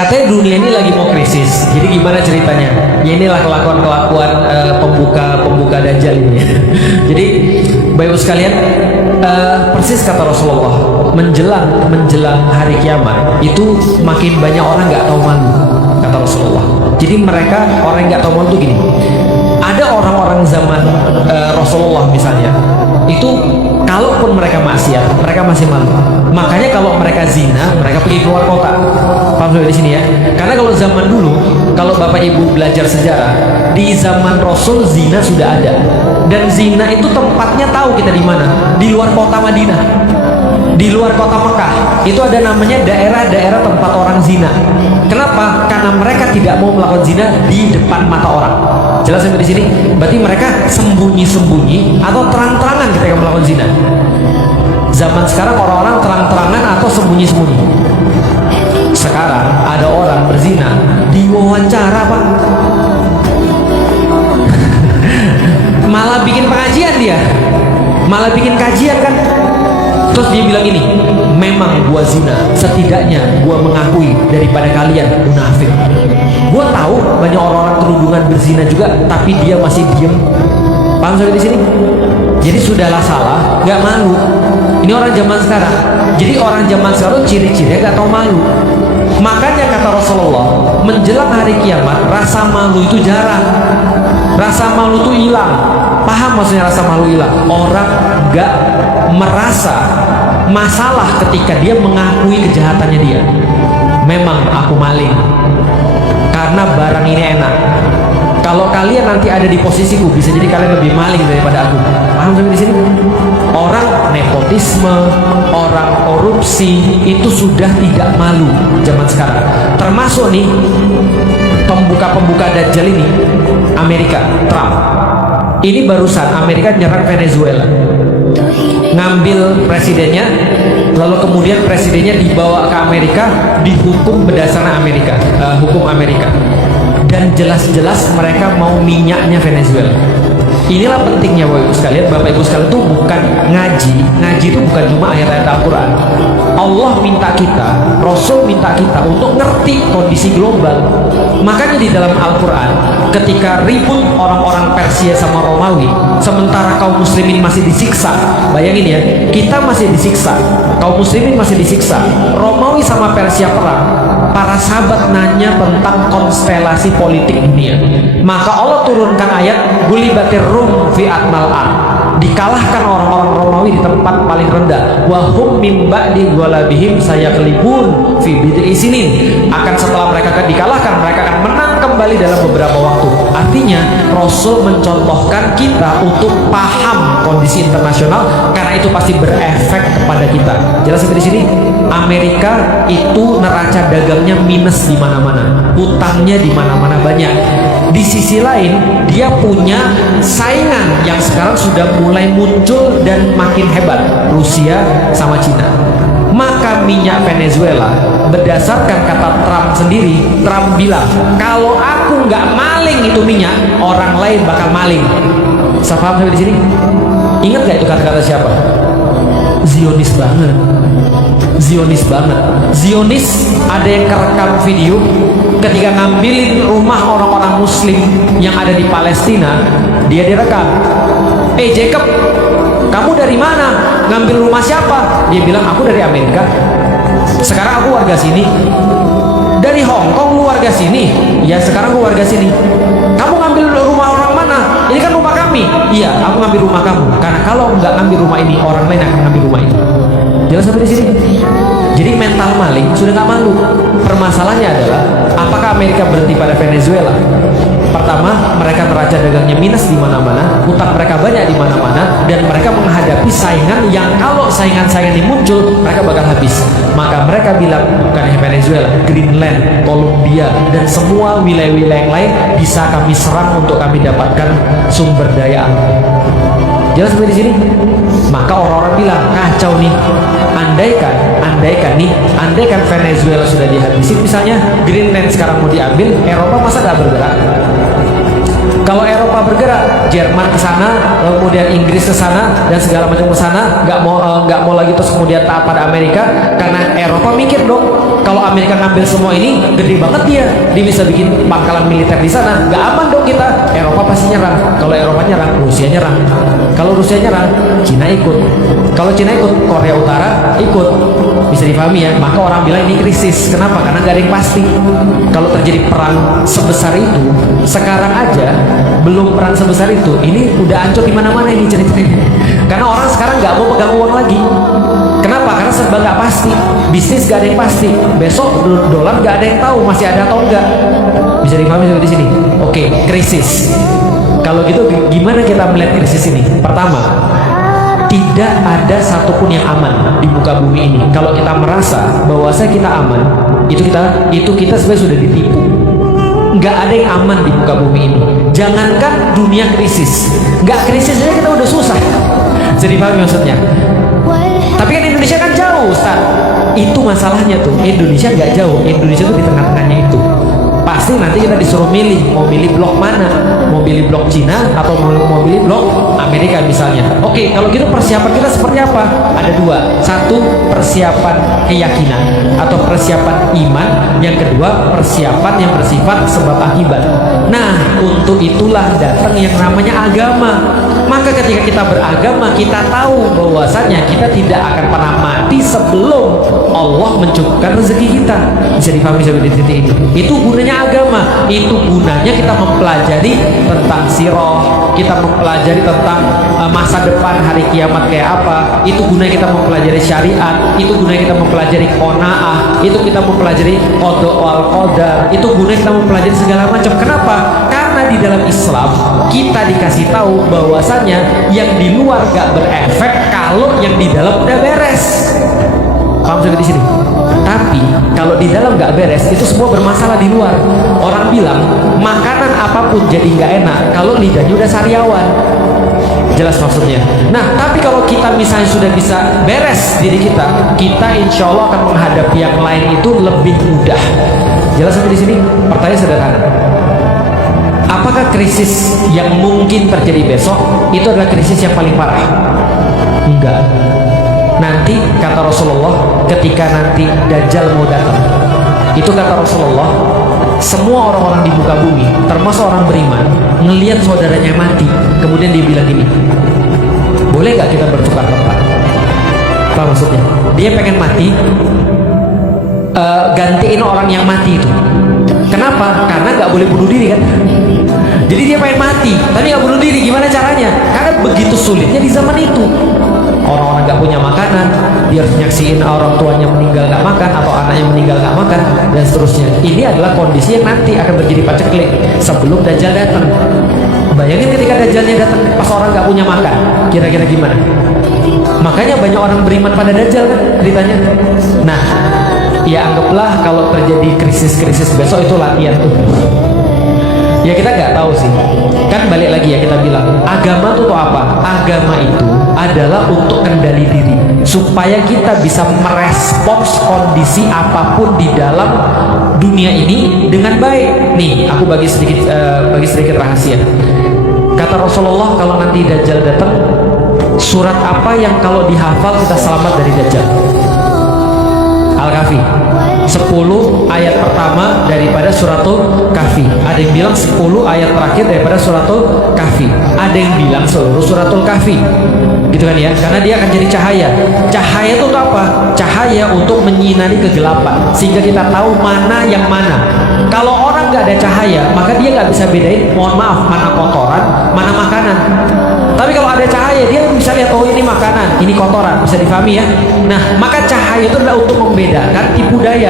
Katanya dunia ini lagi mau krisis. Jadi gimana ceritanya? Ya inilah kelakuan-kelakuan pembuka dajjal ini. Jadi Bapak Ibu sekalian, persis kata Rasulullah, menjelang hari kiamat itu makin banyak orang nggak tahu malu, kata Rasulullah. Jadi mereka orang yang nggak tahu malu tuh gini. Ada orang-orang zaman Rasulullah misalnya, itu kalaupun mereka maksiat, mereka masih malu. Makanya kalau mereka zina, mereka pergi keluar kota. Paham sampai di sini ya? Karena kalau zaman dulu, kalau Bapak Ibu belajar sejarah, di zaman Rasul zina sudah ada. Dan zina itu tempatnya tahu kita di mana? Di luar kota Madinah. Di luar kota Mekah. Itu ada namanya daerah-daerah tempat orang zina. Kenapa? Karena mereka tidak mau melakukan zina di depan mata orang. Jelas sampai di sini? Berarti mereka sembunyi-sembunyi atau terang-terangan ketika melakukan zina. Zaman sekarang orang-orang terang-terangan atau sembunyi-sembunyi. Sekarang ada orang berzina diwawancara, Pak. Malah bikin pengajian dia. Malah bikin kajian kan. Terus dia bilang ini, memang gua zina, setidaknya gua mengakui daripada kalian munafik. Gua tahu banyak orang-orang kerudungan berzina juga, tapi dia masih diem. Paham sampai di sini? Jadi sudahlah salah, nggak malu. Ini orang zaman sekarang. Jadi orang zaman sekarang ciri-cirinya nggak tahu malu. Makanya kata Rasulullah, menjelang hari kiamat rasa malu itu jarang. Rasa malu itu hilang. Paham maksudnya rasa malu hilang? Orang nggak merasa masalah ketika dia mengakui kejahatannya dia. Memang aku maling karena barang ini enak. Kalau kalian nanti ada di posisiku, bisa jadi kalian lebih maling daripada aku. Paham sampai di sini? Orang nepotisme, orang korupsi itu sudah tidak malu zaman sekarang. Termasuk nih pembuka dajjal ini, Amerika, Trump. Ini barusan Amerika nyerang Venezuela, ngambil presidennya, lalu kemudian presidennya dibawa ke Amerika, dihukum berdasarkan hukum Amerika. Dan jelas-jelas mereka mau minyaknya Venezuela. Inilah pentingnya Bapak Ibu sekalian. Bapak Ibu sekalian itu bukan ngaji itu bukan cuma ayat-ayat Al-Quran. Allah minta kita, Rasul minta kita untuk ngerti kondisi global. Makanya di dalam Al-Quran, ketika ribut orang-orang Persia sama Romawi, sementara kaum muslimin masih disiksa. Bayangin ya, kita masih disiksa, kaum muslimin masih disiksa, Romawi sama Persia perang. Para sahabat nanya tentang konstelasi politik dunia. Maka Allah turunkan ayat gulibatir rum fi atmal ard. Dikalahkan orang-orang Romawi di tempat paling rendah. Wahum mim ba'di ghalabihim sayaglibun fi bid'i sinin. Akan setelah mereka dikalahkan, mereka akan menang kembali dalam beberapa waktu. Artinya Rasul mencontohkan kita untuk paham kondisi internasional, karena itu pasti berefek kepada kita. Jelas sampai di sini? Amerika itu neraca dagangnya minus di mana-mana, utangnya di mana-mana banyak. Di sisi lain, dia punya saingan yang sekarang sudah mulai muncul dan makin hebat, Rusia sama Cina. Maka minyak Venezuela, berdasarkan kata Trump sendiri, Trump bilang, kalau aku nggak maling itu minyak, orang lain bakal maling. Saya paham sampai di sini? Ingat gak itu kata-kata siapa? Zionis banget. Zionis banget. Zionis ada yang kerekam video ketika ngambilin rumah orang-orang muslim yang ada di Palestina. Dia direkam. Jacob, kamu dari mana? Ngambil rumah siapa? Dia bilang, aku dari Amerika. Sekarang aku warga sini. Dari Hong Kong lu warga sini? Ya, sekarang aku warga sini. Kamu ngambil rumah orang mana? Ini kan rumah kami. Iya, aku ngambil rumah kamu. Karena kalau nggak ngambil rumah ini, orang lain akan ngambil rumah ini. Jangan sampai di sini. Jadi mental maling sudah nggak malu. Permasalahannya adalah, apakah Amerika berhenti pada Venezuela? Pertama, mereka neraca dagangnya minus di mana-mana, utang mereka banyak di mana-mana, dan mereka menghadapi saingan yang kalau saingan-saingan ini muncul, mereka bakal habis. Maka mereka bilang, bukan hanya Venezuela, Greenland, Colombia, dan semua wilayah-wilayah yang lain bisa kami serang untuk kami dapatkan sumber daya alam. Jelas sampai di sini? Maka orang-orang bilang, kacau nih. Andaikan Venezuela sudah dihabisi, misalnya Greenland sekarang mau diambil, Eropa masa gak bergerak? Kalau Eropa bergerak, Jerman ke sana, kemudian Inggris ke sana dan segala macam ke sana, nggak mau lagi terus kemudian taat pada Amerika, karena Eropa mikir dong, kalau Amerika ngambil semua ini gede banget dia bisa bikin pangkalan militer di sana, nggak aman dong kita. Eropa pasti nyerang. Kalau Eropa nyerang, Rusia nyerang. Kalau Rusia nyerang, Cina ikut. Kalau Cina ikut, Korea Utara ikut. Bisa dipahami ya. Maka orang bilang ini krisis. Kenapa? Karena nggak ada yang pasti. Kalau terjadi perang sebesar itu, sekarang aja belum perang sebesar itu, ini udah hancur di mana-mana ini ceritanya. Karena orang sekarang nggak mau pegang uang lagi. Kenapa? Karena serba nggak pasti. Bisnis nggak ada yang pasti. Besok dolar nggak ada yang tahu masih ada atau enggak. Bisa dipahami sampai di sini. Oke, krisis. Kalau gitu gimana kita melihat krisis ini? Pertama, tidak ada satupun yang aman di muka bumi ini. Kalau kita merasa bahwa kita aman, itu kita sebenarnya sudah ditipu. Nggak ada yang aman di muka bumi ini. Jangankan dunia krisis, nggak krisis aja kita udah susah. Jadi paham maksudnya? Tapi kan Indonesia kan jauh, Ustaz. Itu masalahnya tuh. Indonesia nggak jauh. Indonesia tuh di tengah-tengahnya itu. Pasti nanti kita disuruh milih, mau milih blok mana, mau milih blok Cina atau mau milih blok Amerika misalnya. Oke, kalau gitu persiapan kita seperti apa? Ada dua. Satu, persiapan keyakinan atau persiapan iman. Yang kedua, persiapan yang bersifat sebab akibat. Nah, untuk itulah datang yang namanya agama. Maka ketika kita beragama, kita tahu bahwasanya kita tidak akan pernah mati sebelum Allah mencukupkan rezeki kita. Bisa difahami sampai di titik ini. Itu gunanya agama. Itu gunanya kita mempelajari tentang sirah, kita mempelajari tentang masa depan hari kiamat kayak apa. Itu gunanya kita mempelajari syariat. Itu gunanya kita mempelajari qanaah. Itu kita mempelajari qada wal qadar. Itu gunanya kita mempelajari segala macam. Kenapa? Karena di dalam Islam kita dikasih tahu bahwasanya yang di luar gak berefek kalau yang di dalam udah beres. Paham sampai di sini? Tapi kalau di dalam gak beres, itu semua bermasalah di luar. Orang bilang makanan apapun jadi gak enak kalau lidahnya udah sariawan. Jelas maksudnya. Nah, tapi kalau kita misalnya sudah bisa beres diri kita, insya Allah akan menghadapi yang lain itu lebih mudah. Jelas sampai di sini? Pertanyaan sederhana. Apakah krisis yang mungkin terjadi besok itu adalah krisis yang paling parah? Enggak. Nanti kata Rasulullah, ketika nanti Dajjal mau datang, itu kata Rasulullah, semua orang-orang di muka bumi, termasuk orang beriman, ngelihat saudaranya mati, kemudian dia bilang gini, boleh gak kita bertukar tempat? Apa maksudnya? Dia pengen mati, gantiin orang yang mati itu. Kenapa? Karena gak boleh bunuh diri kan? Jadi dia pengen mati, tapi gak bunuh diri. Gimana caranya? Karena begitu sulitnya di zaman itu. Orang-orang gak punya makanan, dia harus nyaksiin orang tuanya meninggal gak makan, atau anaknya meninggal gak makan, dan seterusnya. Ini adalah kondisi yang nanti akan terjadi paceklik sebelum Dajjal datang. Bayangin ketika Dajjalnya datang pas orang gak punya makan, kira-kira gimana? Makanya banyak orang beriman pada Dajjal kan ceritanya. Nah, ya anggaplah kalau terjadi krisis-krisis besok itu latihan tuh. Ya kita nggak tahu sih. Kan balik lagi ya kita bilang, agama itu apa? Agama itu adalah untuk kendali diri, supaya kita bisa merespons kondisi apapun di dalam dunia ini dengan baik. Nih, aku bagi sedikit rahasia. Kata Rasulullah, kalau nanti Dajjal datang, surat apa yang kalau dihafal kita selamat dari Dajjal? Al-Kahfi. 10 ayat pertama daripada suratul Kahfi. Ada yang bilang 10 ayat terakhir daripada suratul Kahfi. Ada yang bilang seluruh suratul Kahfi. Gitu kan ya? Karena dia akan jadi cahaya. Cahaya itu untuk apa? Cahaya untuk menyinari kegelapan, sehingga kita tahu mana yang mana. Kalau orang nggak ada cahaya, maka dia nggak bisa bedain, mohon maaf, mana kotoran, mana makanan. Tapi kalau ada cahaya, dia bisa lihat, oh ini makanan, ini kotoran, bisa difahami ya. Nah, maka cahaya itu adalah untuk membedakan tipu daya.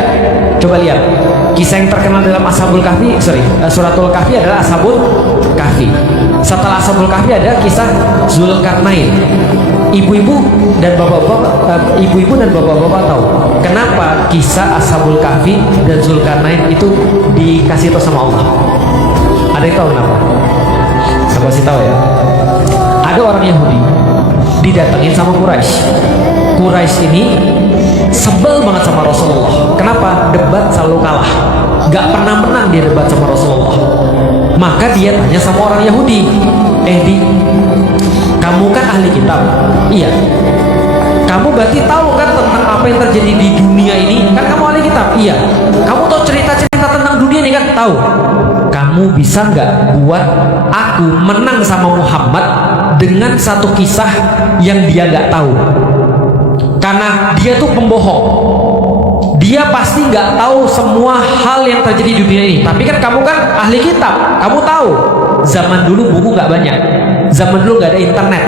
Coba lihat, kisah yang terkenal dalam suratul Kahfi adalah Ashabul Kahfi. Setelah Ashabul Kahfi ada kisah Zulkarnain. Ibu-ibu dan bapak-bapak tahu kenapa kisah Ashabul Kahfi dan Zulkarnain itu dikasih tahu sama Allah? Ada yang tahu kenapa? Saya kasih tahu ya. Ada orang Yahudi didatengin sama Quraisy. Quraisy ini sebel banget sama Rasulullah. Kenapa? Debat selalu kalah. Gak pernah menang dia debat sama Rasulullah. Maka dia tanya sama orang Yahudi, Di, kamu kan ahli kitab. Iya. Kamu berarti tahu kan tentang apa yang terjadi di dunia ini? Kan kamu ahli kitab. Iya. Kamu tahu cerita-cerita tentang dunia ini kan? Tahu. Kamu bisa nggak buat aku menang sama Muhammad dengan satu kisah yang dia nggak tahu? Karena dia tuh pembohong. Dia pasti nggak tahu semua hal yang terjadi di dunia ini. Tapi kan kamu kan ahli kitab, kamu tahu. Zaman dulu buku nggak banyak. Zaman dulu nggak ada internet.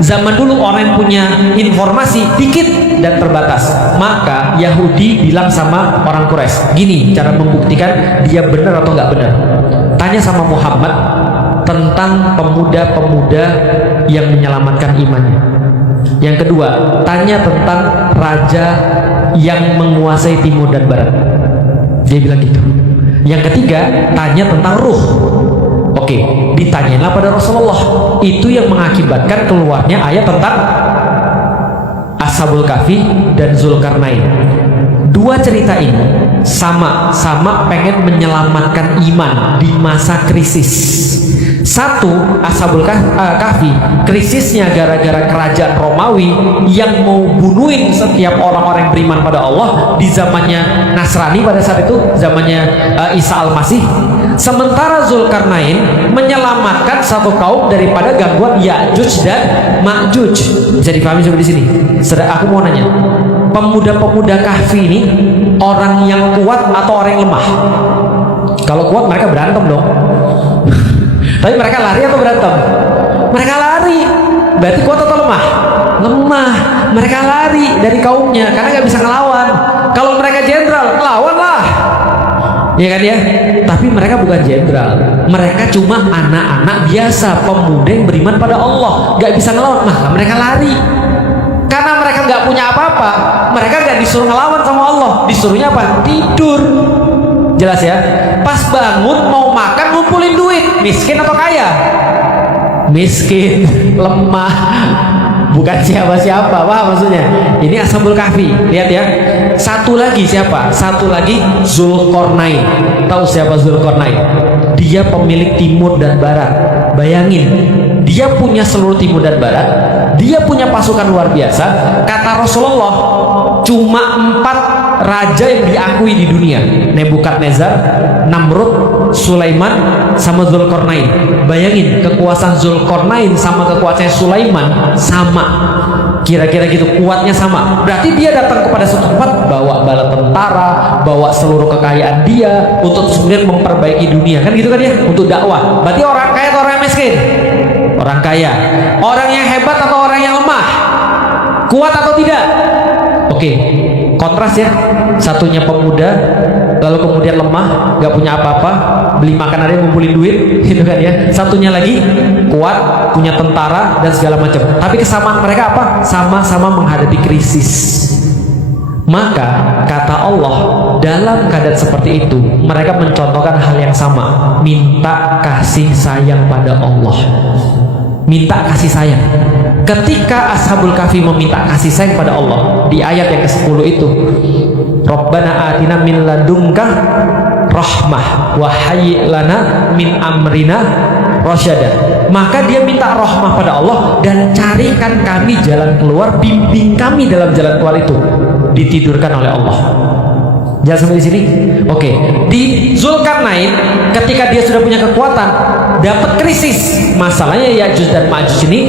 Zaman dulu orang yang punya informasi dikit dan terbatas. Maka Yahudi bilang sama orang Quraisy, gini cara membuktikan dia benar atau nggak benar. Tanya sama Muhammad tentang pemuda-pemuda yang menyelamatkan imannya. Yang kedua, tanya tentang raja yang menguasai timur dan barat. Dia bilang gitu. Yang ketiga, tanya tentang ruh. Oke, ditanyalah pada Rasulullah. Itu yang mengakibatkan keluarnya ayat tentang Ashabul Kahfi dan Zulkarnain. Dua cerita ini sama-sama pengen menyelamatkan iman di masa krisis. Satu, Ashabul Kahfi, krisisnya gara-gara kerajaan Romawi yang mau bunuhin setiap orang-orang yang beriman pada Allah di zamannya Nasrani pada saat itu, zamannya Isa Al-Masih. Sementara Zulkarnain menyelamatkan satu kaum daripada gangguan Ya'juj dan Ma'juj. Bisa dipahami sampai di sini? Aku mau nanya, pemuda-pemuda Kahfi ini orang yang kuat atau orang yang lemah? Kalau kuat mereka berantem dong. Tapi mereka lari atau berantem? Mereka lari. Berarti kuat atau lemah? Lemah. Mereka lari dari kaumnya karena nggak bisa ngelawan. Kalau mereka jenderal, ngelawan lah. Iya kan ya? Tapi mereka bukan jenderal. Mereka cuma anak-anak biasa, pemuda yang beriman pada Allah, nggak bisa ngelawan. Maka mereka lari. Karena mereka nggak punya apa-apa, mereka nggak disuruh ngelawan sama Allah. Disuruhnya apa? Tidur. Jelas ya? Pas bangun mau makan ngumpulin duit. Miskin atau kaya? Miskin, lemah, bukan siapa-siapa. Wah, maksudnya ini Ashabul Kahfi. Lihat ya. Satu lagi siapa? Satu lagi Zulkarnain. Tahu siapa Zulkarnain? Dia pemilik timur dan barat. Bayangin, dia punya seluruh timur dan barat. Dia punya pasukan luar biasa. Kata Rasulullah, cuma 4 raja yang diakui di dunia: Nebukadnezar, Namrud, Sulaiman, sama Zulkarnain. Bayangin, kekuasaan Zulkarnain sama kekuasaan Sulaiman sama. Kira-kira gitu, kuatnya sama. Berarti dia datang kepada suatu tempat bawa bala tentara, bawa seluruh kekayaan dia untuk kemudian memperbaiki dunia, kan gitu kan ya, untuk dakwah. Berarti orang kaya atau orang yang miskin? Orang kaya. Orang yang hebat atau orang yang lemah? Kuat atau tidak? Oke, kontras ya. Satunya pemuda, lalu kemudian lemah, gak punya apa-apa, beli makan aja ngumpulin duit, gitu kan ya. Satunya lagi kuat, punya tentara dan segala macam. Tapi kesamaan mereka apa? Sama-sama menghadapi krisis. Maka kata Allah, dalam keadaan seperti itu mereka mencontohkan hal yang sama, minta kasih sayang pada Allah. Minta kasih sayang. Ketika Ashabul Kahfi meminta kasih sayang pada Allah di ayat yang ke-10 itu, Rabbana atina min ladunka rahmah wa hayyi lana min amrina rasyada. Maka dia minta rahmah pada Allah dan carikan kami jalan keluar, bimbing kami dalam jalan keluar itu. Ditidurkan oleh Allah. Jangan sampai di sini. Oke, di Zulkarnain ketika dia sudah punya kekuatan, dapat krisis. Masalahnya Ya'juj dan Ma'juj ini,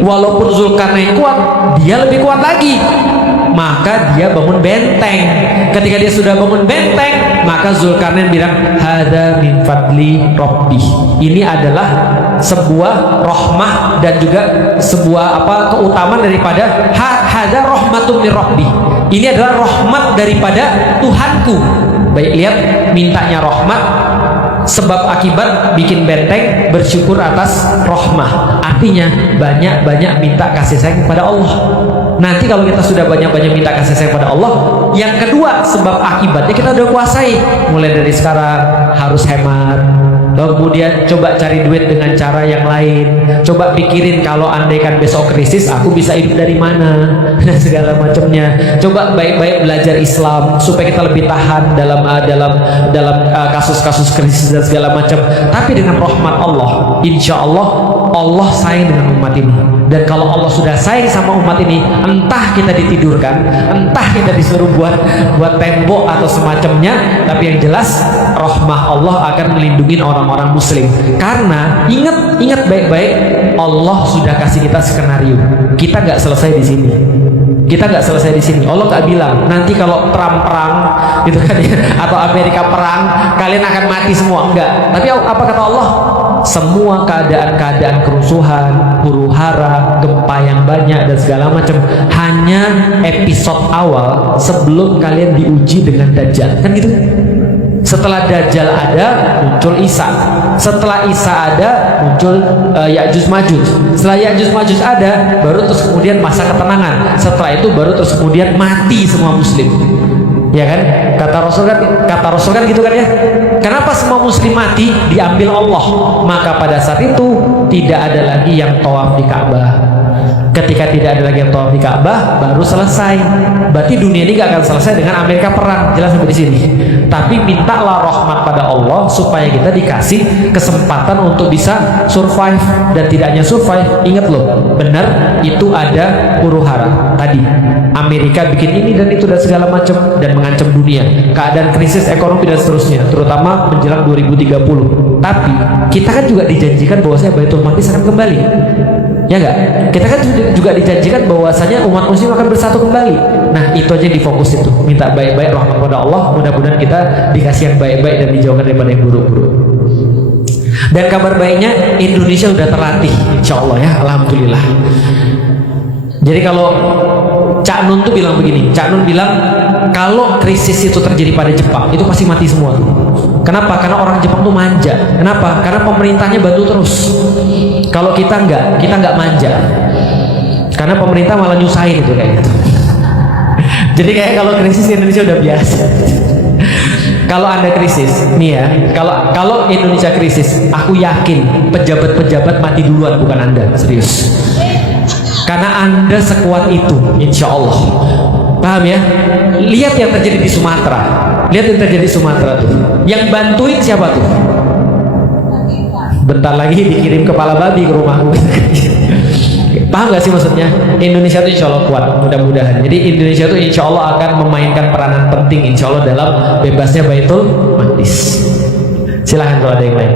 walaupun Zulkarnain kuat, dia lebih kuat lagi. Maka dia bangun benteng. Ketika dia sudah bangun benteng, maka Zulkarnain bilang, hada min fadli rabbi. Ini adalah sebuah rahmah dan juga sebuah keutamaan daripada hada rahmatun min rabbi. Ini adalah rahmat daripada Tuhanku. Baik, lihat, mintanya rahmat, sebab akibat bikin benteng, bersyukur atas rahmah. Artinya banyak-banyak minta kasih sayang kepada Allah. Nanti kalau kita sudah banyak-banyak minta kasih sayang pada Allah, yang kedua sebab akibatnya kita udah kuasai. Mulai dari sekarang harus hemat, kemudian coba cari duit dengan cara yang lain, coba pikirin kalau andaikan besok krisis aku bisa hidup dari mana dan segala macamnya. Coba baik-baik belajar Islam supaya kita lebih tahan dalam kasus-kasus krisis dan segala macam. Tapi dengan rahmat Allah, insya Allah Allah sayang dengan umat ini. Dan kalau Allah sudah sayang sama umat ini, entah kita ditidurkan, entah kita disuruh buat tembok atau semacamnya, tapi yang jelas rahmah Allah akan melindungi orang-orang muslim. Karena ingat baik-baik, Allah sudah kasih kita skenario. Kita nggak selesai di sini. Kita nggak selesai di sini. Allah nggak bilang nanti kalau Trump perang gitu kan ya, atau Amerika perang kalian akan mati semua. Enggak. Tapi apa kata Allah? Semua keadaan kerusuhan, huru-hara, gempa yang banyak dan segala macam hanya episode awal sebelum kalian diuji dengan Dajjal. Kan gitu? Setelah Dajjal ada, muncul Isa. Setelah Isa ada, muncul Ya'juj Ma'juj. Setelah Ya'juj Ma'juj ada, baru terus kemudian masa ketenangan. Setelah itu baru terus kemudian mati semua muslim. Ya kan? Kata Rasul kan gitu kan ya. Kenapa semua muslim mati? Diambil Allah. Maka pada saat itu tidak ada lagi yang tawaf di Ka'bah. Ketika tidak ada lagi yang tawaf di Ka'bah, baru selesai. Berarti dunia ini gak akan selesai dengan Amerika perang. Jelas sampai di sini. Tapi mintalah rahmat pada Allah supaya kita dikasih kesempatan untuk bisa survive. Dan tidak hanya survive, ingat loh, benar itu ada huru-hara tadi. Amerika bikin ini dan itu dan segala macam dan mengancam dunia, keadaan krisis ekonomi dan seterusnya, terutama menjelang 2030. Tapi kita kan juga dijanjikan bahwasanya Baitul Maqdis akan kembali, ya enggak? Kita kan juga dijanjikan bahwasanya umat muslim akan bersatu kembali. Nah itu aja difokus itu, minta baik-baik rahmat pada Allah. Mudah-mudahan kita dikasih yang baik-baik dan dijauhkan daripada yang buruk-buruk. Dan kabar baiknya Indonesia sudah terlatih, insya Allah ya, alhamdulillah. Jadi kalau Cak Nun tuh bilang begini, Cak Nun bilang kalau krisis itu terjadi pada Jepang itu pasti mati semua. Kenapa? Karena orang Jepang tuh manja. Kenapa? Karena pemerintahnya bantu terus. Kalau kita nggak manja. Karena pemerintah malah nyusahin itu kayak gitu. Jadi kayak kalau krisis Indonesia udah biasa. Kalau Anda krisis, nih ya, kalau Indonesia krisis, aku yakin pejabat-pejabat mati duluan, bukan Anda, serius. Karena Anda sekuat itu, insya Allah. Paham ya? Lihat yang terjadi di Sumatera. Lihat yang terjadi di Sumatera tuh. Yang bantuin siapa tuh? Bentar lagi dikirim kepala babi ke rumahku. Paham gak sih maksudnya? Indonesia itu insya Allah kuat, mudah-mudahan. Jadi Indonesia itu insya Allah akan memainkan peranan penting insya Allah dalam bebasnya Baitul Maqdis. Silahkan kalau ada yang lain.